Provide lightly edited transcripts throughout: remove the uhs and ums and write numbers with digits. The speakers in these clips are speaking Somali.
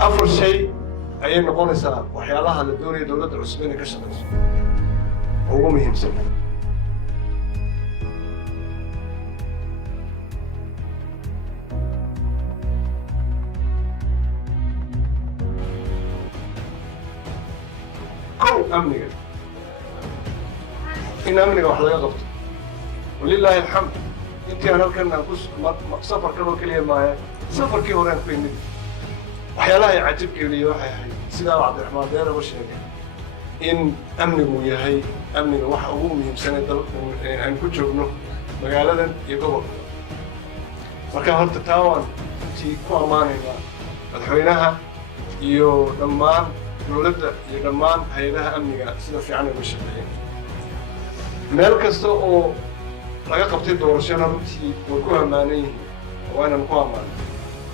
أفضل شيء أي نقول إنسان وحيالها للدنيا دولة العثمانية كشخص هو مهم سنة. كل أمنية إن أمنية وحلا يضبط ولله الحمد. أنت أنا كنا نقص سفر كل معي سفر كي وران فيني وحيالها يعجب لي وحي سيدا عبد الرحمن دير وشيء إن أمنه يهي أمنه وح أبوه سنة أن كل جبنه مقالة يقبل marka horta tawan intii ku amaanayna madaxweynaha iyo dhammaan dowladda iyo dhammaan hay'adaha amniga sida fiican uga shaqeeyeen meel kasta oo laga qabtay doorashada runtii way ku amaanay waana ku amaanay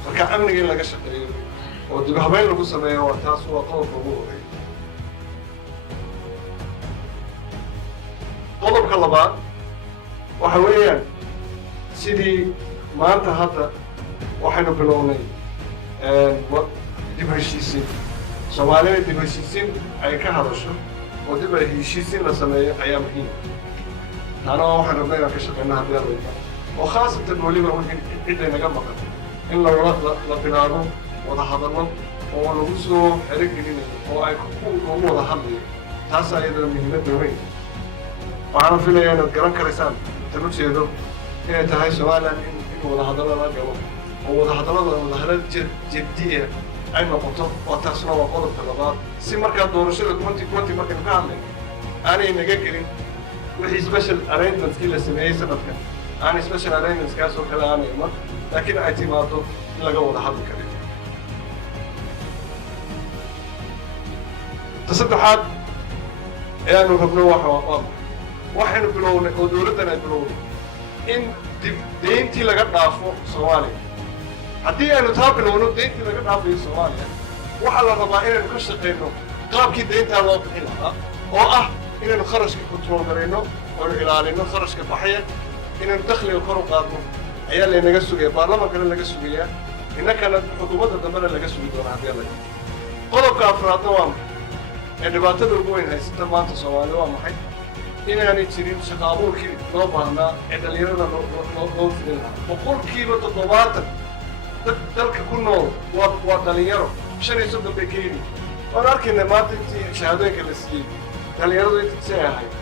marka amniga in laga shaqeeyo oo dib habeyn lagu sameeyo waa taas waa qodobka ugu horeeya qodobka labaad waxa weeyaan sidii maanta hadda waxaynu bilownay dib heshiisiin soomaalida dib heshiisiin ay ka hadasho oo dib heshiisiin la sameeyo ayaa muhiim taana waxaan rabnay inaan ka shaqeyno haddii aan weyna oo khaasatan weliba cidday naga maqan in la bilaabo wada hadallo oo lagu soo xerogelinayo oo ay lagu wada hadlayo taas ayadana muhiimadda weyn waxaan filayaa inaad garan karaysaan tan ujeedo inay tahay somaliland wada hadallo la galo oo wada hadallo jiddiya ay noqoto oo taasna waa qodobka labaad si markaa doorashada 2020 markaynu ka hadlayno aanay naga gelin wixii special arrangementskii la sameeyey sanadkan aanay special arrangementskaas oo kale aanay iman laakiin ay timaado in laga wada hadli karin tasaddexaad ayaanu rabno waxaynu bilownay oo dowladdan ay bilownay in deyntii laga dhaafo Soomaaliya haddii aynu taa bilowno deyntii laga dhaafayo Soomaaliya waxaa la rabaa inaynu ka shaqeyno qaabkii deyntaa loo bixin lahaa oo ah inaynu kharashka control garayno oo ilaalino kharashka baxaya inaynu dakhliga kor u qaadno ayaa laynaga sugaya baarlamaankana laga sugayaa innakana xukuumadda dambena laga sugi doona haddii alla qodobka afraadna waa maxay ee dhibaatada ugu weyn haysata maanta Soomaaliya waa maxay inaanay jirin shaqo abuurkii loo baahnaa ee dhalinyarada loo fidin lahaa boqolkiiba 70 dad dalka ku nool waa dhalinyaro 35 bay ka yidhi waan arkaynaa maanta intii shahaadooyinka la siiyey dhalinyaradu intii ahayd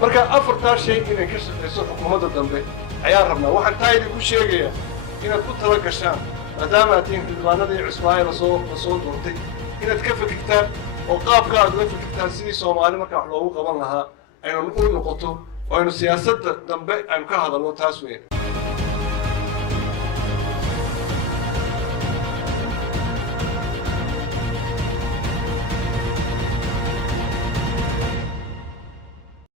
marka afartaa shay inay ka shaqeyso xukuumadda dambe ayaan rabnaa waxaan taa idinku sheegayaa inaad ku tala gashaan maadaama aad tihiin xildhibaanadii cusbaaye lasoo doortay inaad ka fikirtaan oo qaabka aad uga fikirtaan sidii Soomaali marka wax loogu qaban lahaa aynu u noqoto oo aynu siyaasadda dambe aynu ka hadalno taas weyn